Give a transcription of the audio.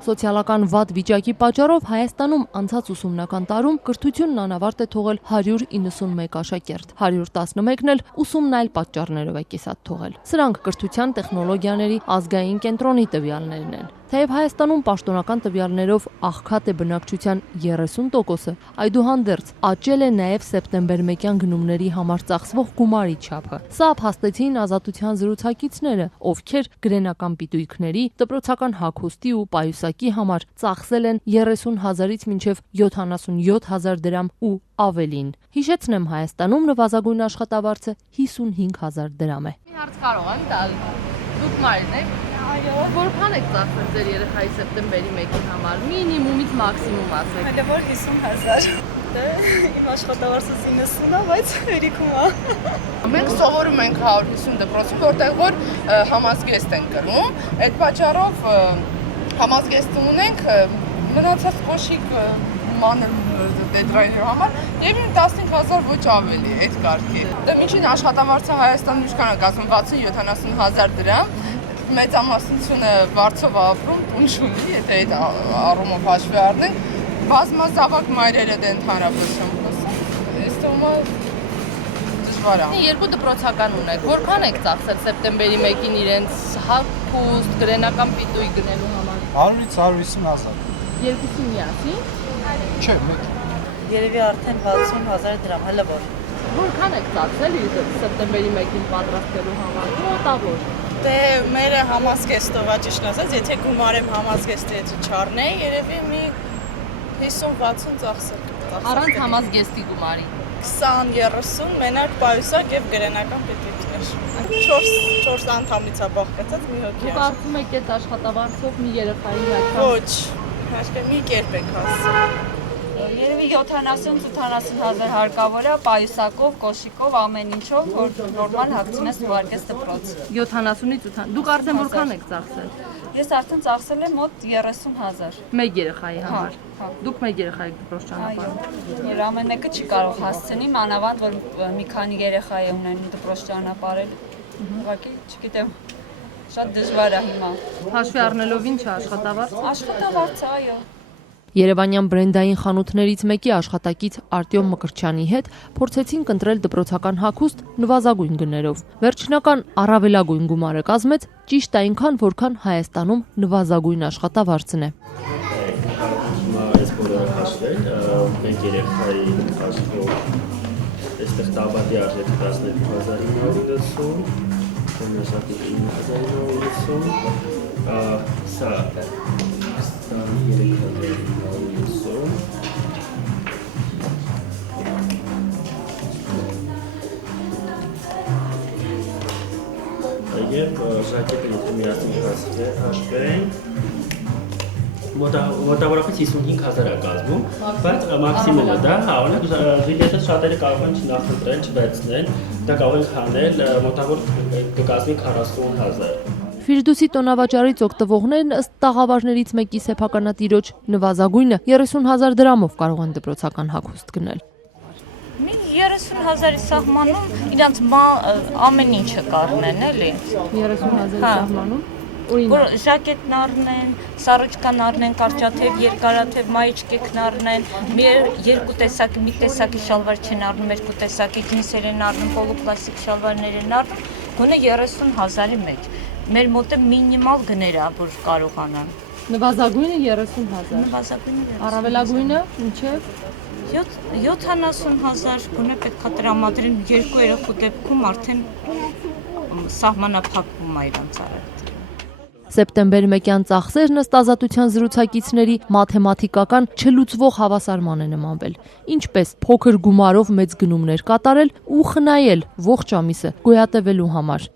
Սոցիալական վատ վիճակի պատճառով Հայաստանում անցած ուսումնական տարում կրթությունն անավարտ է թողել 191 աշակերտ, 111-ն էլ ուսումն այլ պատճառներով է կեսատ թողել։ Սրանք կրթության տեխնոլոգիաների ազգային կենտրոնի տվյալներն են։ Թեև Հայաստանում պաշտոնական տվյալներով աղքատ է բնակչության 30%-ը, այդուհանդերձ աճել է նաև սեպտեմբեր 1-յան գնումների համար ծախսվող գումարի չափը։ Սա փաստեցին Ազատության զրուցակիցները, ովքեր գրենական պիտույքների, դպրոցական հագուստի ու պայուսակի համար ծախսել են 30,000-ից մինչև 77,000 դրամ ու ավելին։ Հիշեցնեմ, Հայաստանում նվազագույն աշխատավարձը 55,000 դրամ է։ Մի հարց կարող եմ տալ։ Դուք Մարին եք։ Որքան եք ծախսել ձեր երեխայի սեպտեմբերի 1-ի համար, մինիմումից մաքսիմում ասեք։ Հələ որ 50,000։ Դե իմ աշխատավարձը 90-ը, բայց հերիքում է։ Մենք սովորում ենք 150 դպրոցում, որտեղ որ համազգեստ ենք կրում, այդ պատճառով համազգեստ ունենք, մնացած կոշիկ մանր դեդրայնի համար եւ 15,000 ոչ ավելի այդ կարգի։ Դե միջին աշխատավարձը Հայաստանում ինչքան է կազմում 60-70,000 դրամ։ Մեծամասնությունը վարձով ապրում, տուն չունի, եթե այդ առումով հաշվի առնենք, բազմազավակ մայրերը դե ընդհանրապես չեմ խոսում։ Ես թվում է դժվար է։ Երկու դպրոցական ունեք, որքան եք ծախսել սեպտեմբերի 1-ին իրենց հագուստ, գրենական պիտույտ գնելու համար։ 100-ից 150,000։ Երկուսին միասին։ Չէ, մեկ։ Երևի արդեն 60,000 դրամ, հələ որ։ Որքան եք ծախսել սեպտեմբերի 1-ին պատրաստելու համար։ Մոտավոր։ Դե մեր համազգեստով է ճիշտ ասած, եթե գումարեմ համազգեստի չառնեի, երևի մի 50-60 ծախսել։ Առանց համազգեստի գումարի։ 20-30 մենակ պայուսակ եւ գրենական պիտույքներ։ 4 անդամից է բաղկացած մի հոգի։ Դուք կարծում եք այդ աշխատավարձով մի երեխայի այդքան։ Ոչ, հաշվի մի կերպ եք ասում։ Երևի 70-80,000 հարկավոր է պայուսակով, կոշիկով, ամեն ինչով, որ նորմալ հագցնես ուղարկես դպրոց։ 70-ից 80։ Դուք արդեն որքան եք ծախսել։ Ես արդեն ծախսել եմ մոտ 30,000։ Մեկ երեխայի համար։ Հա։ Դուք մեկ երեխայի դպրոց ճանապարհ։ Այո։ Ամեն մեկը չի կարող հասցնի, մանավանդ որ մի քանի երեխա է ունեն դպրոց ճանապարհել։ Ուղղակի, չգիտեմ, շատ դժվար է հիմա։ Հաշվի առնելով ինչ է աշխատավարձը։ Աշխատավարձը, այո։ Երևանյան բրենդային խանութներից մեկի աշխատակից Արտյոմ Մկրտչյանի հետ փորձեցինք ընտրել դպրոցական հագուստ նվազագույն գներով։ Վերջնական առավելագույն գումարը կազմեց ճիշտ այնքան, որքան Հայաստանում նվազագույն աշխատավարձն է։ Այս բոլորը հաշվել, մեկ երեխայի հաշվով այստեղ տաբատի արժեքը 12,990, մշակի 9,990, սա 3,990, եւ ժակետը եթե միասին հաշվենք, մոտավորապես 55,000 է կազմում, բայց մաքսիմումը դա, օրինակ ժիլետը շատերը կարող են չնախընտրել, չվերցնել, դա կարող են հանել, մոտավոր կկազմի 40,000։ Ֆիրդուսի տոնավաճառից օգտվողներն ըստ տաղավարներից մեկի սեփականատիրոջ նվազագույնը 30,000 դրամով կարող են դպրոցական հագուստ գնել։ Մի 30,000-ի սահմանում իրանց ամեն ինչը կառնեն, էլի։ 30,000-ի սահմանում։ Որ ժակետն առնեն, սառոջկան առնեն, կարճաթև, երկարաթև, մայիչկեքն առնեն, երկու տեսակի, մի տեսակի շալվար չեն առնում, երկու տեսակի ջինսեր են առնում, պոլոպլաստիկ շալվարներ են առնում, գոնե 30,000-ի մեջ։ Մեր մոտ է մինիմալ գները, որ կարողանան։ Նվազագույնը 30,000։ Նվազագույնը 30,000։ Առավելագույնը ինչև 70,000 գոնե պետք է տրամադրեն երկու երեխու դեպքում արդեն սահմանափակվում է իրանց արարքը։ Սեպտեմբեր 1-յան ծախսերն ըստ Ազատության զրուցակիցների մաթեմատիկական չլուծվող հավասարման է նմանվել։ Ինչպես փոքր գումարով մեծ գնումներ կատարել ու խնայել ողջ ամիսը գոյատևելու համար։